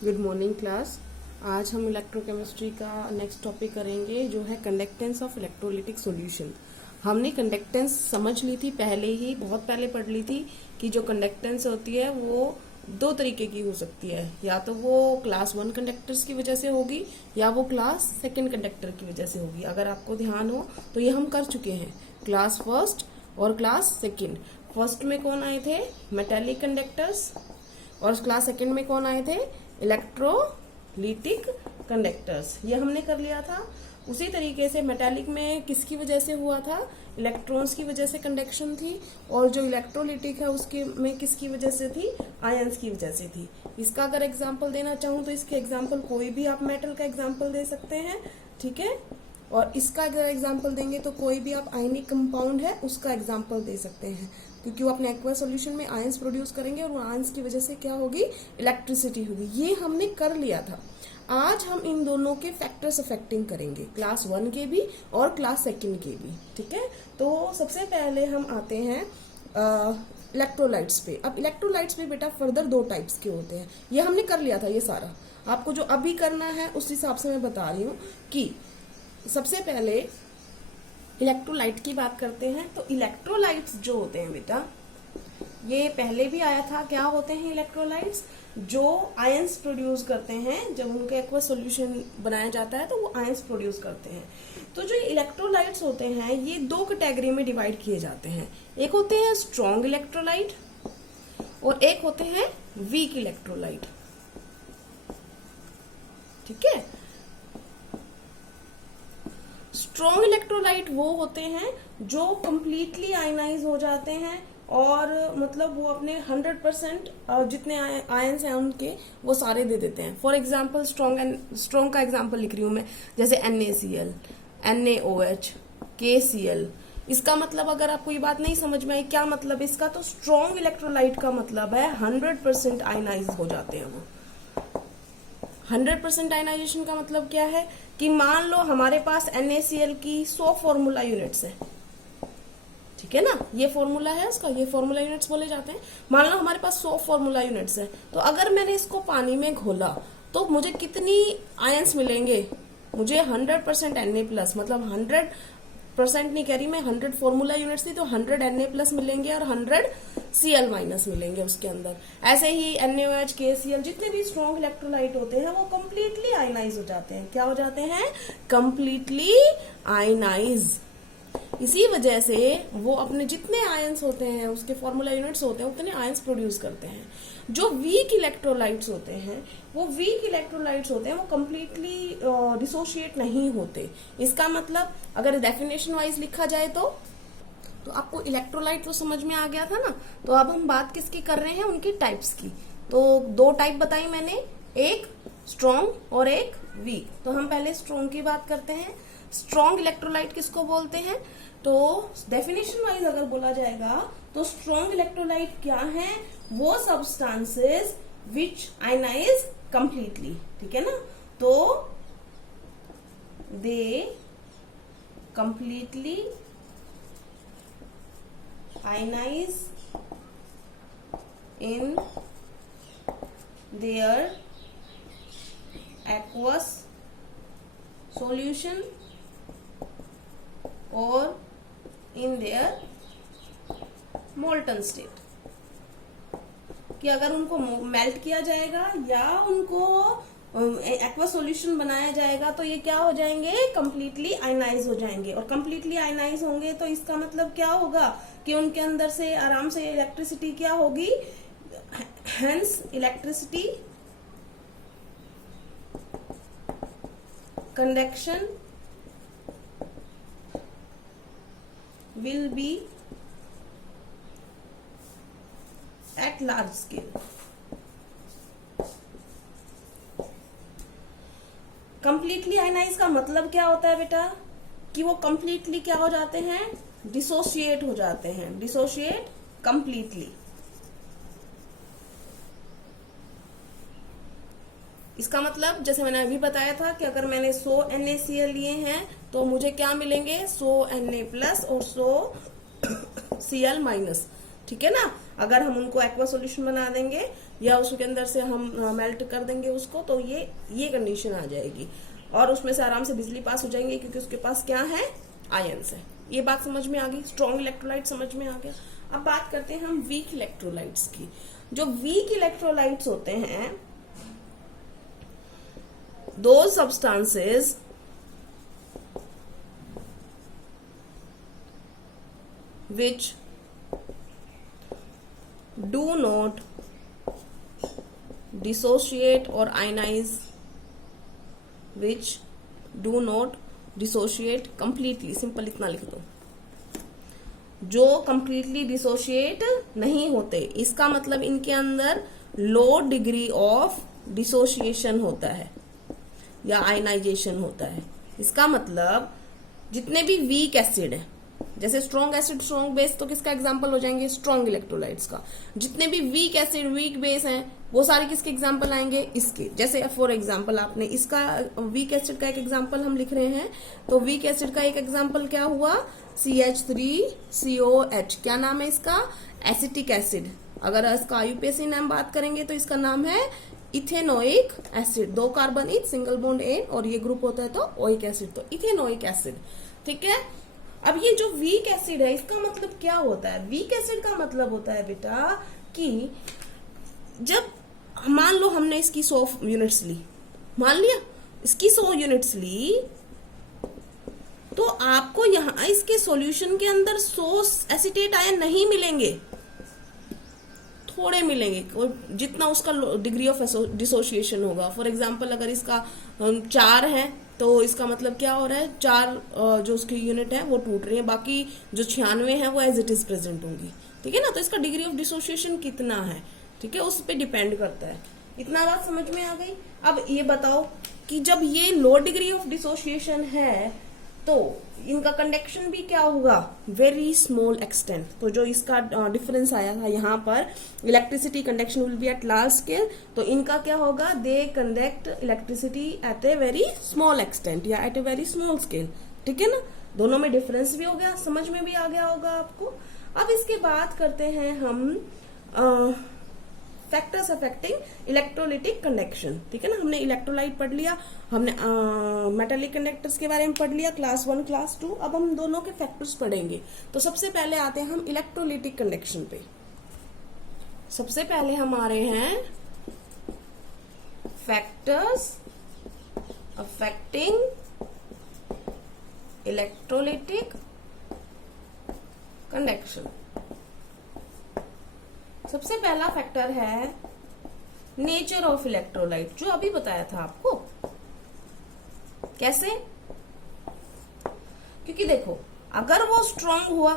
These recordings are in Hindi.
Good morning class. आज हम इलेक्ट्रोकेमिस्ट्री का नेक्स्ट टॉपिक करेंगे जो है कंडक्टेंस ऑफ इलेक्ट्रोलिटिक सॉल्यूशन। हमने कंडक्टेंस समझ ली थी पहले ही, बहुत पहले पढ़ ली थी कि जो कंडक्टेंस होती है वो दो तरीके की हो सकती है, या तो वो क्लास 1 कंडक्टर्स की वजह से होगी या वो क्लास 2 कंडक्टर की वजह से होगी। अगर आपको ध्यान हो तो ये हम कर चुके हैं, क्लास 1 और क्लास 2। फर्स्ट में कौन आए थे? Metallic conductors. और क्लास 2 में कौन आए थे? Electrolytic conductors. ये हमने कर लिया था। उसी तरीके से मेटेलिक में किसकी वजह से हुआ था? इलेक्ट्रॉन्स की वजह से कंडक्शन थी। और जो इलेक्ट्रोलिटिक है उसके में किसकी वजह से थी? आयंस की वजह से थी। इसका अगर एग्जांपल देना चाहूं तो इसके एग्जांपल कोई भी आप मेटल का एग्जांपल दे सकते हैं, ठीक है। और इसका अगर एग्जांपल देंगे तो कोई भी आप आयनिक कंपाउंड है उसका एग्जांपल दे सकते हैं, क्योंकि वो अपने एक्वा सॉल्यूशन में आयंस प्रोड्यूस करेंगे और वो आयंस की वजह से क्या होगी? इलेक्ट्रिसिटी होगी। ये हमने कर लिया था। आज हम इन दोनों के फैक्टर्स अफेक्टिंग करेंगे, क्लास 1 के भी और क्लास 2 के भी, ठीक है। तो सबसे पहले हम आते हैं इलेक्ट्रोलाइट्स पे। अब इलेक्ट्रोलाइट्स पे बेटा फर्दर 2 टाइप्स के होते हैं। ये हमने कर लिया था, ये सारा आपको जो अभी करना है उस हिसाब से मैं बता रही हूँ कि सबसे पहले इलेक्ट्रोलाइट की बात करते हैं। तो इलेक्ट्रोलाइट्स जो होते हैं बेटा, ये पहले भी आया था। क्या होते हैं इलेक्ट्रोलाइट्स? जो आयंस प्रोड्यूस करते हैं, जब उनका एक्वा सॉल्यूशन बनाया जाता है तो वो आयंस प्रोड्यूस करते हैं। तो जो इलेक्ट्रोलाइट्स होते हैं ये 2 कैटेगरी में डिवाइड किए जाते हैं। एक होते हैं स्ट्रॉन्ग इलेक्ट्रोलाइट और एक होते हैं वीक इलेक्ट्रोलाइट, ठीक है। स्ट्रॉन्ग इलेक्ट्रोलाइट वो होते हैं जो कंप्लीटली आयनाइज हो जाते हैं और मतलब वो अपने 100% जितने आयंस हैं उनके वो सारे दे देते हैं। फॉर एग्जांपल स्ट्रॉन्ग का एग्जांपल लिख रही हूं मैं, जैसे NaCl, NaOH, KCl। इसका मतलब अगर आपको ये बात नहीं समझ में आई क्या मतलब इसका, तो स्ट्रॉन्ग इलेक्ट्रोलाइट का मतलब है 100% आयनाइज हो जाते हैं वो। 100% आयनाइजेशन का मतलब क्या है कि मान लो हमारे पास NaCl की 100 फॉर्मूला यूनिट्स है, ठीक है ना। ये फॉर्मूला है उसका, ये फॉर्मूला यूनिट्स बोले जाते हैं। मान लो हमारे पास 100 फॉर्मूला यूनिट्स है, तो अगर मैंने इसको पानी में घोला तो मुझे कितनी आयंस मिलेंगे? मुझे 100% Na+, मतलब 100% नहीं कह रही मैं, 100 फॉर्मूला यूनिट्स थी तो 100 Na+ मिलेंगे और 100 Cl- मिलेंगे उसके अंदर। ऐसे ही NaOH, KCl जितने भी स्ट्रॉन्ग इलेक्ट्रोलाइट होते हैं वो कंप्लीटली आयनाइज हो जाते हैं। क्या हो जाते हैं? Completely ionize. इसी वजह से वो अपने जितने आयंस होते हैं, उसके फॉर्मूला यूनिट्स होते हैं, उतने आयंस प्रोड्यूस करते हैं। जो वीक इलेक्ट्रोलाइट्स होते हैं वो कंप्लीटली डिसोशिएट नहीं होते। इसका मतलब अगर डेफिनेशन वाइज लिखा जाए तो आपको इलेक्ट्रोलाइट तो समझ में आ गया था ना। तो अब हम बात किसकी कर रहे हैं? उनकी टाइप्स की। तो 2 टाइप बताई मैंने, एक स्ट्रॉन्ग और एक वीक। तो हम पहले स्ट्रॉन्ग की बात करते हैं। स्ट्रॉन्ग इलेक्ट्रोलाइट किसको बोलते हैं? तो डेफिनेशन वाइज अगर बोला जाएगा तो स्ट्रॉन्ग इलेक्ट्रोलाइट क्या है? वो सब्सटेंसेस विच आयनाइज कंप्लीटली, ठीक है ना। तो they completely ionize in their aqueous solution or in their molten state। कि अगर उनको मेल्ट किया जाएगा या उनको एक्वा सॉल्यूशन बनाया जाएगा तो ये क्या हो जाएंगे? कंप्लीटली आयनाइज हो जाएंगे। और कंप्लीटली आयनाइज होंगे तो इसका मतलब क्या होगा कि उनके अंदर से आराम से इलेक्ट्रिसिटी क्या होगी? Hence electricity conduction will be at large scale। Completely ionize का मतलब क्या होता है बेटा? कि वो कंप्लीटली क्या हो जाते हैं? डिसोशिएट हो जाते हैं, डिसोशिएट कंप्लीटली। इसका मतलब जैसे मैंने अभी बताया था कि अगर मैंने 100 NaCl लिए हैं तो मुझे क्या मिलेंगे? 100 Na+ और 100 Cl-, ठीक है ना। अगर हम उनको एक्वा सॉल्यूशन बना देंगे या उसके अंदर से हम मेल्ट कर देंगे उसको, तो ये कंडीशन आ जाएगी और उसमें से आराम से बिजली पास हो जाएंगे, क्योंकि उसके पास क्या है, आयंस है। ये बात समझ में आ गई, स्ट्रॉन्ग इलेक्ट्रोलाइट समझ में आ गया। अब बात करते हैं हम वीक इलेक्ट्रोलाइट्स की। जो वीक इलेक्ट्रोलाइट्स होते हैं, दो substances which do not dissociate or ionize, which do not dissociate completely, simple इतना लिख दो, जो completely dissociate नहीं होते, इसका मतलब इनके अंदर लो डिग्री ऑफ डिसोसिएशन होता है या आयनाइजेशन होता है। इसका मतलब जितने भी वीक एसिड है, जैसे स्ट्रॉन्ग एसिड स्ट्रॉन्ग बेस, तो किसका एग्जांपल हो जाएंगे, स्ट्रॉन्ग इलेक्ट्रोलाइट्स का। जितने भी वीक एसिड वीक बेस हैं वो सारे किसके एग्जांपल आएंगे, इसके। जैसे फॉर एग्जांपल आपने इसका वीक एसिड का एक एग्जांपल हम लिख रहे हैं, तो वीक एसिड का एक एग्जांपल क्या हुआ, CH3COH। क्या नाम है इसका, एसिटिक एसिड। अगर इसका आईयूपीएसी नाम बात करेंगे तो इसका नाम है ethanoic acid. 2 carbon each, single bond ane, और ये ग्रुप होता है तो ओइक एसिड, तो इथेनोइक एसिड। ठीक है। अब ये जो वीक एसिड है, इसका मतलब क्या होता है, वीक एसिड का मतलब होता है बेटा कि जब मान लो हमने इसकी 100 यूनिट्स ली, मान लिया इसकी 100 यूनिट्स ली, तो आपको यहां इसके सॉल्यूशन के अंदर 100 एसिटेट आयन नहीं मिलेंगे, थोड़े मिलेंगे, जितना उसका डिग्री ऑफ डिसोसिएशन होगा। फॉर एग्जांपल अगर इसका 4 है तो इसका मतलब क्या हो रहा है, 4 जो उसकी यूनिट है वो टूट रही है, बाकी जो 96 है वो एज इट इज प्रेजेंट होंगी। ठीक है ना। तो इसका डिग्री ऑफ डिसोसिएशन कितना है, ठीक है, उस पर डिपेंड करता है। इतना बात समझ में आ गई। अब ये बताओ कि जब ये लो डिग्री ऑफ डिसोसिएशन है तो इनका कंडक्शन भी क्या होगा, वेरी स्मॉल एक्सटेंट। तो जो इसका डिफरेंस आया था यहाँ पर, electricity conduction will be at large scale, तो इनका क्या होगा, they conduct electricity at a very small extent या at a very small scale. ठीक है ना। दोनों में डिफरेंस भी हो गया, समझ में भी आ गया होगा आपको। अब इसके बाद करते हैं हम फैक्टर्स अफेक्टिंग इलेक्ट्रोलिटिक कंडक्शन। ठीक है ना। हमने इलेक्ट्रोलाइट पढ़ लिया, हमने मेटालिक कंडक्टर्स के बारे में पढ़ लिया क्लास 1 क्लास 2। अब हम दोनों के फैक्टर्स पढ़ेंगे। तो सबसे पहले आते हैं हम इलेक्ट्रोलिटिक कंडक्शन पे। सबसे पहले हम आ रहे हैं फैक्टर्स अफेक्टिंग इलेक्ट्रोलिटिक कंडक्शन। सबसे पहला फैक्टर है नेचर ऑफ इलेक्ट्रोलाइट, जो अभी बताया था आपको। कैसे, क्योंकि देखो अगर वो स्ट्रांग हुआ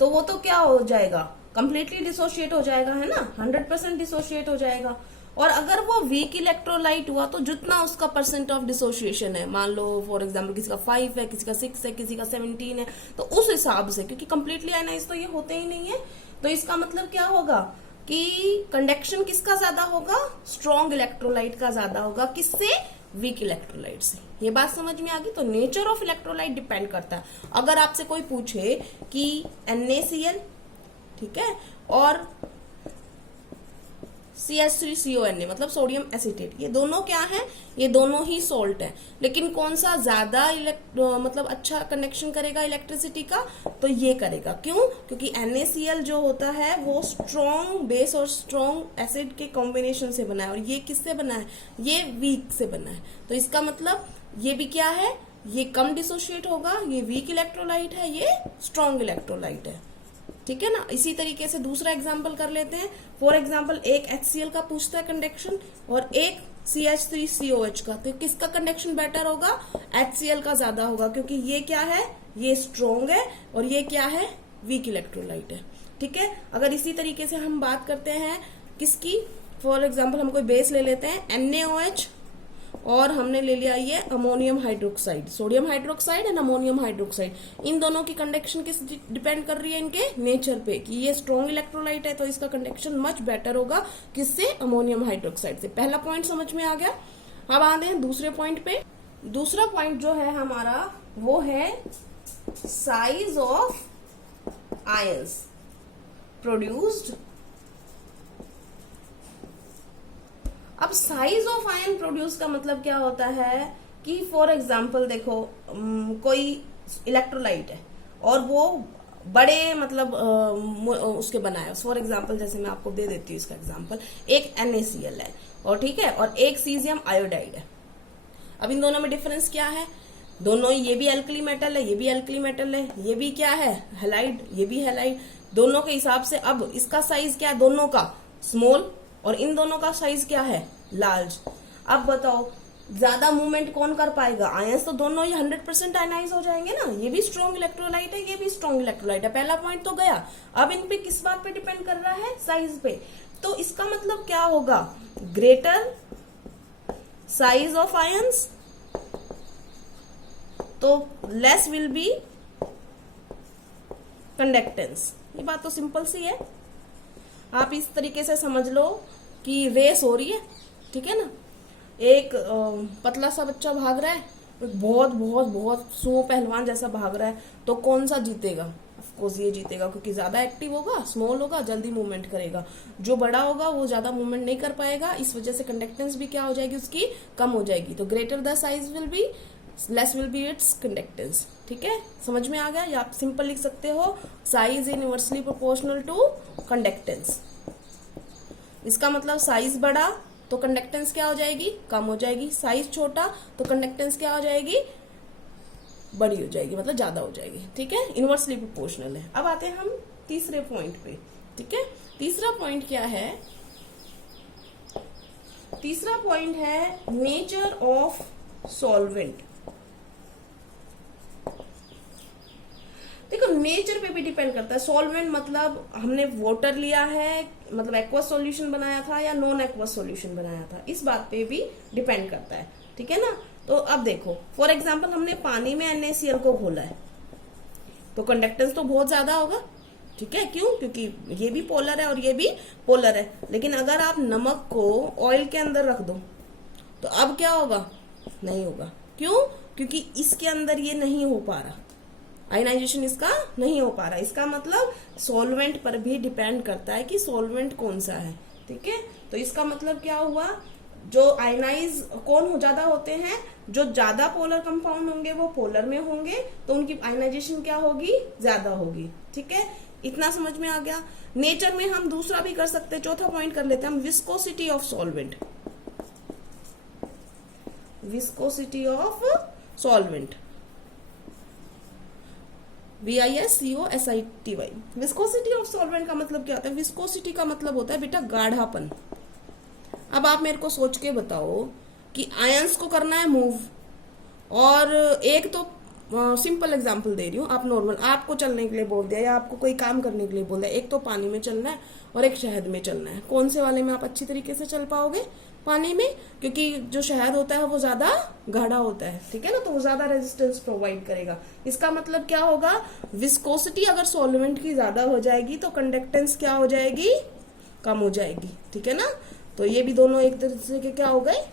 तो वो तो क्या हो जाएगा, कंप्लीटली डिसोशिएट हो जाएगा, है ना, 100% डिसोशिएट हो जाएगा। और अगर वो वीक इलेक्ट्रोलाइट हुआ तो जितना उसका परसेंट ऑफ डिसोसिएशन है, मान लो फॉर एग्जांपल किसी का 5 है, किसी का 6 है, किसी का 17 है, तो उस हिसाब से, क्योंकि कंप्लीटली आयनाइज तो ये होते ही नहीं है, तो इसका मतलब क्या होगा कि कंडक्शन किसका ज्यादा होगा, स्ट्रॉन्ग इलेक्ट्रोलाइट का ज्यादा होगा। किससे, वीक इलेक्ट्रोलाइट से। ये बात समझ में आ गई। तो नेचर ऑफ इलेक्ट्रोलाइट डिपेंड करता है। अगर आपसे कोई पूछे कि NaCl, ठीक है, और CH3CONA मतलब सोडियम एसिटेट, ये दोनों क्या है, ये दोनों ही सोल्ट है, लेकिन कौन सा ज्यादा मतलब अच्छा कंडक्शन करेगा इलेक्ट्रिसिटी का, तो ये करेगा। क्यों, क्योंकि NaCl जो होता है वो स्ट्रॉन्ग बेस और स्ट्रॉन्ग एसिड के कॉम्बिनेशन से बना है, और ये किससे बना है, ये वीक से बना है। तो इसका मतलब ये भी क्या है, ये कम डिसोशिएट होगा, ये वीक इलेक्ट्रोलाइट है, ये स्ट्रॉन्ग इलेक्ट्रोलाइट है। ठीक है ना। इसी तरीके से दूसरा एग्जांपल कर लेते हैं। फॉर एग्जांपल एक HCl का पूछता है कंडक्शन और एक CH3COH का, तो किसका कंडक्शन बेटर होगा, HCl का ज्यादा होगा, क्योंकि ये क्या है, ये स्ट्रॉन्ग है और ये क्या है, वीक इलेक्ट्रोलाइट है। ठीक है। अगर इसी तरीके से हम बात करते हैं किसकी, फॉर एग्जाम्पल हम कोई बेस ले लेते हैं NaOH और हमने ले लिया ये ammonium hydroxide, sodium hydroxide and ammonium hydroxide. इन दोनों की कंडक्शन किस डिपेंड कर रही है, इनके नेचर पे, कि ये स्ट्रॉन्ग इलेक्ट्रोलाइट है तो इसका कंडक्शन मच बेटर होगा किससे, अमोनियम हाइड्रोक्साइड से। पहला पॉइंट समझ में आ गया। अब आते हैं दूसरे पॉइंट पे। दूसरा पॉइंट जो है हमारा वो है साइज ऑफ आयंस। प्रोड्यूस्ड। अब साइज ऑफ आयन प्रोड्यूस का मतलब क्या होता है कि फॉर एग्जाम्पल देखो, कोई इलेक्ट्रोलाइट है और वो बड़े मतलब उसके बनाए, फॉर एग्जाम्पल जैसे मैं आपको दे देती हूँ इसका एग्जाम्पल, एक NaCl है और ठीक है, और एक सीजियम आयोडाइड है। अब इन दोनों में डिफरेंस क्या है? दोनों, ये भी एल्कली मेटल है, ये भी एल्कली मेटल है, ये भी क्या है हैलाइड, ये भी हैलाइड। दोनों के हिसाब से अब इसका साइज क्या है दोनों का? स्मॉल, और इन दोनों का साइज क्या है? लार्ज। अब बताओ ज्यादा मूवमेंट कौन कर पाएगा? आयंस तो दोनों ही 100% आयनाइज हो जाएंगे ना। ये भी स्ट्रॉन्ग इलेक्ट्रोलाइट है, ये भी स्ट्रॉन्ग इलेक्ट्रोलाइट है। पहला पॉइंट तो गया। अब इन पे किस बात पे डिपेंड कर रहा है? साइज पे। तो इसका मतलब क्या होगा? ग्रेटर साइज ऑफ आयंस तो लेस विल बी कंडक्टेंस। ये बात तो सिंपल सी है। आप इस तरीके से समझ लो कि रेस हो रही है, ठीक है ना। एक पतला सा बच्चा भाग रहा है, एक बहुत बहुत बहुत सुमो पहलवान जैसा भाग रहा है, तो कौन सा जीतेगा? ऑफकोर्स ये जीतेगा, क्योंकि ज्यादा एक्टिव होगा, स्मॉल होगा, जल्दी मूवमेंट करेगा। जो बड़ा होगा वो ज्यादा मूवमेंट नहीं कर पाएगा, इस वजह से कंडक्टेंस भी क्या हो जाएगी उसकी? कम हो जाएगी। तो greater the size will be, less will B it's conductance. ठीक है, समझ में आ गया? या आप सिंपल लिख सकते हो, size inversely proportional to conductance. इसका मतलब साइज बड़ा तो कंडक्टेंस क्या हो जाएगी? कम हो जाएगी। साइज छोटा तो कंडक्टेंस क्या हो जाएगी? बड़ी हो जाएगी, मतलब ज्यादा हो जाएगी। ठीक है, इनवर्सली प्रोपोर्शनल है। अब आते हैं हम तीसरे पॉइंट पे। ठीक है, तीसरा पॉइंट क्या है? तीसरा पॉइंट है नेचर ऑफ सॉल्वेंट। देखो, नेचर पे भी डिपेंड करता है। सॉल्वेंट मतलब हमने वाटर लिया है, मतलब एक्वस सॉल्यूशन बनाया था या नॉन एक्वस सॉल्यूशन बनाया था, इस बात पे भी डिपेंड करता है। ठीक है ना। तो अब देखो, फॉर एग्जांपल हमने पानी में NaCl को घोला है, तो कंडक्टेंस तो बहुत ज्यादा होगा। ठीक है, क्यों? क्योंकि ये भी पोलर है और ये भी पोलर है। लेकिन अगर आप नमक को ऑयल के अंदर रख दो तो अब क्या होगा? नहीं होगा। क्यों? क्योंकि इसके अंदर ये नहीं हो पा रहा, आयनाइजेशन इसका नहीं हो पा रहा। इसका मतलब सॉल्वेंट पर भी डिपेंड करता है कि सॉल्वेंट कौन सा है। ठीक है, तो इसका मतलब क्या हुआ? जो आयनाइज कौन हो ज्यादा होते हैं, जो ज्यादा पोलर कंपाउंड होंगे वो पोलर में होंगे, तो उनकी आयनाइजेशन क्या होगी? ज्यादा होगी। ठीक है, इतना समझ में आ गया। नेचर में हम दूसरा भी कर सकते हैं, चौथा पॉइंट कर लेते हैं हम, viscosity of solvent. Viscosity of solvent, VISCOSITY। Viscosity of solvent का मतलब क्या होता है? विस्कोसिटी का मतलब होता है बेटा गाढ़ापन। अब आप मेरे को सोच के बताओ कि आयंस को करना है मूव, और एक तो सिंपल एग्जांपल दे रही हूँ, आप नॉर्मल, आपको चलने के लिए बोल दिया या आपको कोई काम करने के लिए बोल दिया, एक तो पानी में चलना है और एक शहद में चलना है। कौन से वाले में आप अच्छी तरीके से चल पाओगे? पानी में, क्योंकि जो शहद होता है वो ज्यादा गाढ़ा होता है। ठीक है ना, तो वो ज्यादा रेजिस्टेंस प्रोवाइड करेगा। इसका मतलब क्या होगा? विस्कोसिटी अगर सॉल्वेंट की ज्यादा हो जाएगी तो कंडक्टेंस क्या हो जाएगी? कम हो जाएगी। ठीक है ना, तो ये भी दोनों एक तरह के क्या हो गए?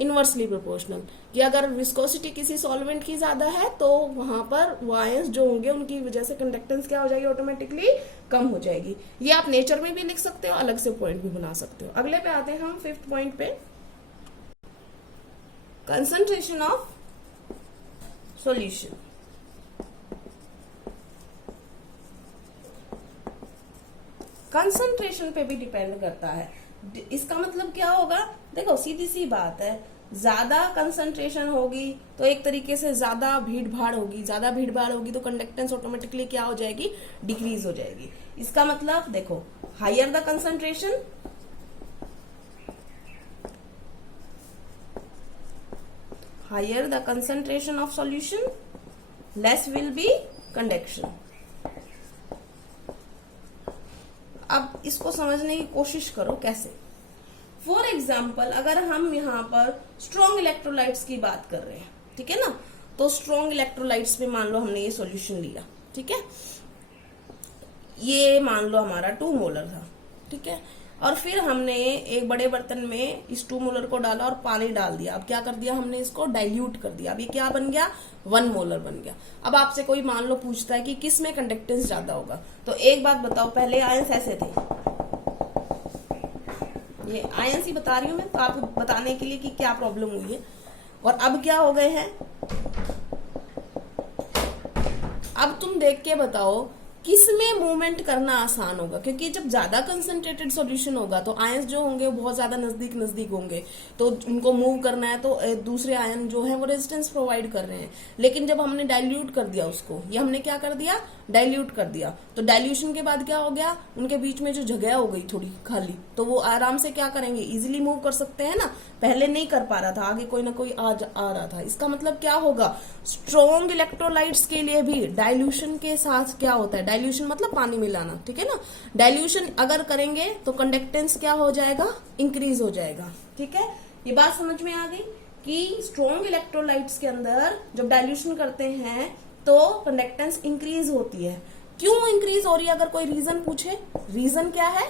Inversely proportional. कि अगर विस्कोसिटी किसी सॉल्वेंट की ज्यादा है तो वहां पर वो आयंस जो होंगे उनकी वजह से कंडक्टेंस क्या हो जाएगी? ऑटोमेटिकली कम हो जाएगी। ये आप नेचर में भी लिख सकते हो, अलग से पॉइंट भी बना सकते हो। अगले पे आते हैं हम, फिफ्थ पॉइंट पे, कंसंट्रेशन ऑफ सॉल्यूशन। कंसंट्रेशन पे भी डिपेंड करता है। इसका मतलब क्या होगा? देखो, सीधी सी बात है, ज्यादा कंसंट्रेशन होगी तो एक तरीके से ज्यादा भीड़ भाड़ होगी, ज्यादा भीड़ भाड़ होगी तो कंडक्टेंस ऑटोमेटिकली क्या हो जाएगी? डिक्रीज हो जाएगी। इसका मतलब देखो, higher the concentration, higher the concentration of solution, less will be conduction. अब इसको समझने की कोशिश करो कैसे। फॉर एग्जाम्पल, अगर हम यहाँ पर स्ट्रॉन्ग इलेक्ट्रोलाइट्स की बात कर रहे हैं, ठीक है ना, तो स्ट्रॉन्ग इलेक्ट्रोलाइट्स में मान लो हमने ये सॉल्यूशन लिया। ठीक है, ये मान लो हमारा 2 मोलर था। ठीक है, और फिर हमने एक बड़े बर्तन में इस 2 मोलर को डाला और पानी डाल दिया। अब क्या कर दिया हमने, इसको डाइल्यूट कर दिया। अब ये क्या बन गया, 1 मोलर बन गया। अब आपसे कोई मान लो पूछता है कि किस में कंडक्टेंस ज्यादा होगा, तो एक बात बताओ, पहले आयंस ऐसे थे, ये आयंस ही बता रही हूं मैं तो आपको बताने के लिए कि क्या प्रॉब्लम हुई है, और अब क्या हो गए हैं। अब तुम देख के बताओ किस में मूवमेंट करना आसान होगा, क्योंकि जब ज्यादा कंसंट्रेटेड सॉल्यूशन होगा तो आयंस जो होंगे वो बहुत ज्यादा नजदीक नजदीक होंगे, तो उनको मूव करना है तो दूसरे आयन जो है वो रेजिस्टेंस प्रोवाइड कर रहे हैं। लेकिन जब हमने डाइल्यूट कर दिया उसको, ये हमने क्या कर दिया, डाइल्यूट कर दिया, तो डाइल्यूशन के बाद क्या हो गया, उनके बीच में जो जगह हो गई थोड़ी खाली, तो वो आराम से क्या करेंगे, इजिली मूव कर सकते हैं ना। पहले नहीं कर पा रहा था, आगे कोई ना कोई आ रहा था। इसका मतलब क्या होगा, स्ट्रॉन्ग इलेक्ट्रोलाइट्स के लिए भी डाइल्यूशन के साथ क्या होता है, डाइल्यूशन मतलब पानी मिलाना, ठीक है ना। डाइल्यूशन अगर करेंगे तो कंडक्टेंस क्या हो जाएगा, इंक्रीज हो जाएगा, ठीक है। ये बात समझ में आ गई कि स्ट्रॉन्ग इलेक्ट्रोलाइट्स के अंदर जब डाइल्यूशन करते हैं तो कंडक्टेंस इंक्रीज होती है। क्यों इंक्रीज हो रही है, अगर कोई रीजन पूछे, रीजन क्या है,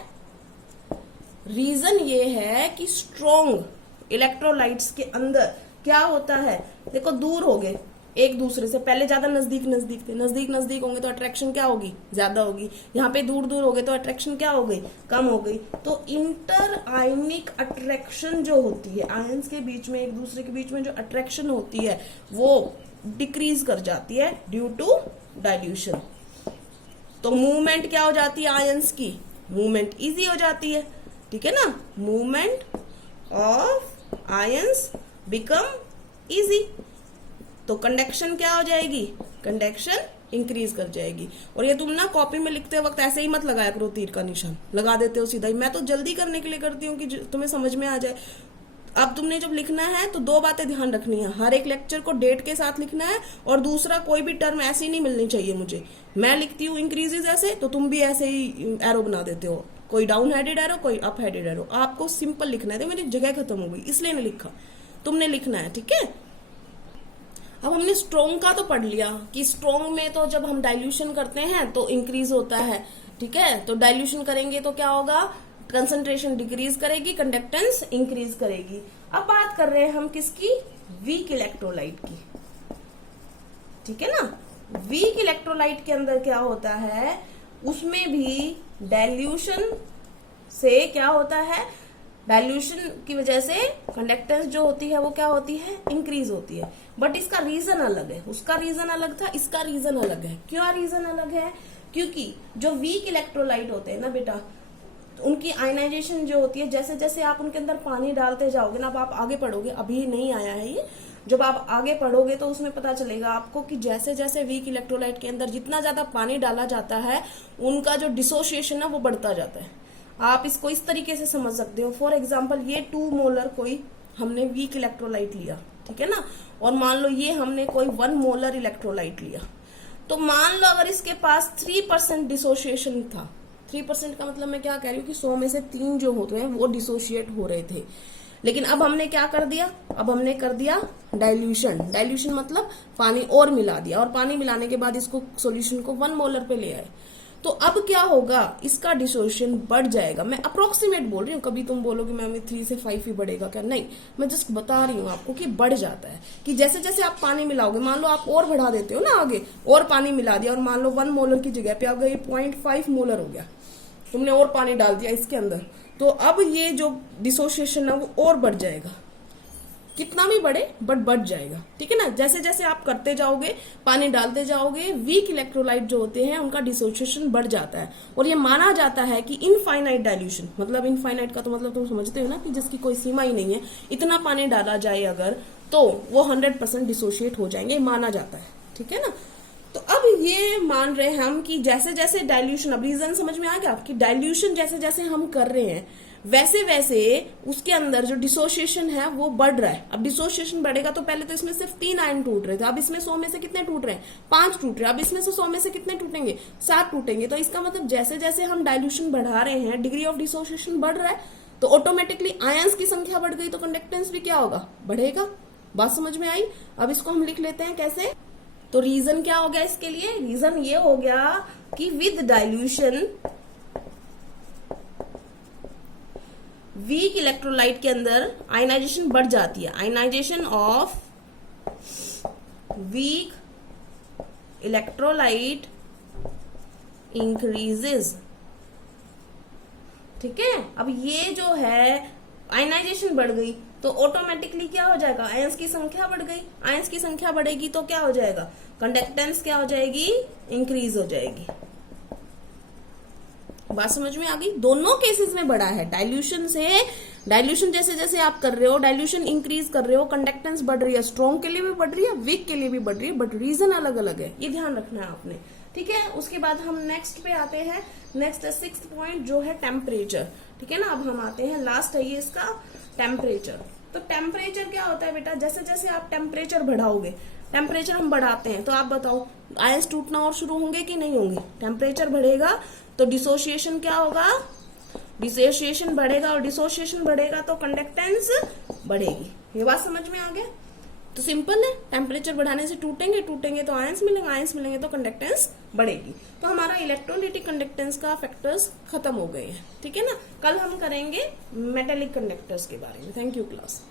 रीजन ये है कि स्ट्रॉन्ग इलेक्ट्रोलाइट्स के अंदर क्या होता है, देखो दूर हो गए एक दूसरे से, पहले ज्यादा नजदीक नजदीक थे, नजदीक नजदीक होंगे तो अट्रैक्शन क्या होगी, ज्यादा होगी। यहाँ पे दूर दूर हो गए तो अट्रैक्शन क्या हो गई, कम हो गई। तो इंटर आयनिक अट्रैक्शन जो होती है, आयंस के बीच में एक दूसरे के बीच में जो अट्रैक्शन होती है वो डिक्रीज कर जाती है ड्यू टू डाइल्यूशन। तो मूवमेंट क्या हो जाती है आयंस की, मूवमेंट इजी हो जाती है, ठीक है ना। Movement of ions become easy, तो कंडक्शन क्या हो जाएगी, कंडक्शन इंक्रीज कर जाएगी। और ये तुम ना कॉपी में लिखते वक्त ऐसे ही मत लगाया करो, तीर का निशान लगा देते हो सीधा ही। मैं तो जल्दी करने के लिए करती हूँ कि तुम्हें समझ में आ जाए। अब तुमने जब लिखना है तो 2 बातें ध्यान रखनी है, हर एक लेक्चर को डेट के साथ लिखना है, और दूसरा कोई भी टर्म ऐसी नहीं मिलनी चाहिए मुझे। मैं लिखती हूँ इंक्रीजेज ऐसे, तो तुम भी ऐसे ही एरो बना देते हो, कोई डाउन हेडेड एरो, कोई अप हेडेड एरो। आपको सिंपल लिखना है, तो मेरी जगह खत्म हो गई इसलिए नहीं लिखा, तुमने लिखना है, ठीक है। अब हमने स्ट्रॉन्ग का तो पढ़ लिया कि स्ट्रॉन्ग में तो जब हम डाइल्यूशन करते हैं तो इंक्रीज होता है, ठीक है। तो डाइल्यूशन करेंगे तो क्या होगा, कंसंट्रेशन डिक्रीज करेगी, कंडक्टेंस इंक्रीज करेगी। अब बात कर रहे हैं हम किसकी, वीक इलेक्ट्रोलाइट की, ठीक है ना। वीक इलेक्ट्रोलाइट के अंदर क्या होता है, उसमें भी डाइल्यूशन से क्या होता है, डाइल्यूशन की वजह से कंडक्टेंस जो होती है वो क्या होती है, इंक्रीज होती है। बट इसका रीजन अलग है, उसका रीजन अलग था, इसका रीजन अलग है। क्यों रीजन अलग है, क्योंकि जो वीक इलेक्ट्रोलाइट होते हैं ना बेटा, उनकी आयनाइजेशन जो होती है, जैसे जैसे आप उनके अंदर पानी डालते जाओगे ना, अब आप आगे पढ़ोगे, अभी नहीं आया है ये, जब आप आगे पढ़ोगे तो उसमें पता चलेगा आपको कि जैसे जैसे वीक इलेक्ट्रोलाइट के अंदर जितना ज्यादा पानी डाला जाता है, उनका जो डिसोसिएशन है वो बढ़ता जाता है। आप इसको इस तरीके से समझ सकते हो। फॉर एग्जाम्पल ये 2 मोलर कोई हमने वीक इलेक्ट्रोलाइट लिया, ठीक है ना, और मान लो ये हमने कोई 1 मोलर इलेक्ट्रोलाइट लिया, तो मान लो अगर इसके पास 3% डिसोसिएशन था, 3% का मतलब मैं क्या कह रही हूँ कि 100 में से 3 जो होते हैं वो डिसोशिएट हो रहे थे। लेकिन अब हमने क्या कर दिया, अब हमने कर दिया डाइल्यूशन। डाइल्यूशन मतलब पानी और मिला दिया, और पानी मिलाने के बाद इसको सॉल्यूशन को 1 मोलर पे ले आए, तो अब क्या होगा, इसका डिसोसिएशन बढ़ जाएगा। मैं अप्रोक्सीमेट बोल रही हूँ, कभी तुम बोलोगे मैम 3 से 5 ही बढ़ेगा क्या, नहीं, मैं जस्ट बता रही हूँ आपको कि बढ़ जाता है। कि जैसे जैसे आप पानी मिलाओगे, मान लो आप और बढ़ा देते हो ना आगे, और पानी मिला दिया, और मान लो 1 मोलर की जगह पे आपका ये 0.5 मोलर हो गया, तुमने और पानी डाल दिया इसके अंदर, तो अब ये जो डिसोसिएशन है वो और बढ़ जाएगा, कितना भी बढ़े बट बढ़ जाएगा, ठीक है ना। जैसे जैसे आप करते जाओगे, पानी डालते जाओगे, वीक इलेक्ट्रोलाइट जो होते हैं उनका डिसोसिएशन बढ़ जाता है। और ये माना जाता है कि इनफाइनाइट डाइल्यूशन, मतलब इनफाइनाइट का तो मतलब तुम समझते हो ना कि जिसकी कोई सीमा ही नहीं है, इतना पानी डाला जाए अगर तो वो 100% डिसोशिएट हो जाएंगे, माना जाता है, ठीक है ना। तो अब ये मान रहे हैं हम कि जैसे जैसे डाइल्यूशन, अब रीजन समझ में आ गया कि डाइल्यूशन जैसे जैसे हम कर रहे हैं वैसे वैसे उसके अंदर जो डिसोसिएशन है वो बढ़ रहा है। अब डिसोसिएशन बढ़ेगा तो पहले तो इसमें सिर्फ 3 आयन टूट रहे थे, अब इसमें 100 में से कितने टूट रहे हैं, 5 टूट रहे हैं। अब इसमें से 100 में से कितने टूटेंगे, 7 टूटेंगे। तो इसका मतलब जैसे जैसे हम डाइल्यूशन बढ़ा रहे हैं, डिग्री ऑफ डिसोसिएशन बढ़ रहा है, तो ऑटोमेटिकली आयंस की संख्या बढ़ गई, तो कंडक्टेंस भी क्या होगा, बढ़ेगा। बात समझ में आई। अब इसको हम लिख लेते हैं कैसे, तो रीजन क्या हो गया इसके लिए, रीजन ये हो गया कि विद डाइल्यूशन वीक इलेक्ट्रोलाइट के अंदर आयनाइजेशन बढ़ जाती है। Ionization of weak electrolyte increases. ठीक है, अब ये जो है आयनाइजेशन बढ़ गई तो ऑटोमेटिकली क्या हो जाएगा, आयंस की संख्या बढ़ गई। आयंस की संख्या बढ़ेगी तो क्या हो जाएगा, कंडक्टेंस क्या हो जाएगी, इंक्रीज हो जाएगी। बात समझ में आ गई। दोनों केसेस में बढ़ा है। डाइल्यूशन से, डाइल्यूशन जैसे जैसे आप कर रहे हो, डाइल्यूशन इंक्रीज कर रहे हो, कंडक्टेंस बढ़ रही है। स्ट्रॉन्ग के लिए भी बढ़ रही है, वीक के लिए भी बढ़ रही है, बट रीजन अलग अलग है, ये ध्यान रखना है आपने। ठीक है, उसके बाद हम नेक्स्ट पे आते हैं। नेक्स्ट है 6th पॉइंट जो है टेम्परेचर। ठीक है ना, अब हम आते हैं, लास्ट है ये इसका, टेम्परेचर। तो टेम्परेचर क्या होता है बेटा, जैसे जैसे आप टेम्परेचर बढ़ाओगे, टेम्परेचर हम बढ़ाते हैं तो आप बताओ आयंस टूटना और शुरू होंगे कि नहीं होंगे। टेम्परेचर बढ़ेगा तो डिसोसिएशन क्या होगा, डिसोसिएशन बढ़ेगा, और डिसोसिएशन बढ़ेगा तो कंडक्टेंस बढ़ेगी। ये बात समझ में आ गया। तो सिंपल है, टेम्परेचर बढ़ाने से टूटेंगे, टूटेंगे तो आयंस मिलेंगे, आयंस मिलेंगे तो कंडक्टेंस बढ़ेगी। तो हमारा इलेक्ट्रोलिटिक कंडक्टेंस का फैक्टर्स खत्म हो गए हैं। ठीक है ना, कल हम करेंगे मेटेलिक कंडक्टर्स के बारे में। Thank you class.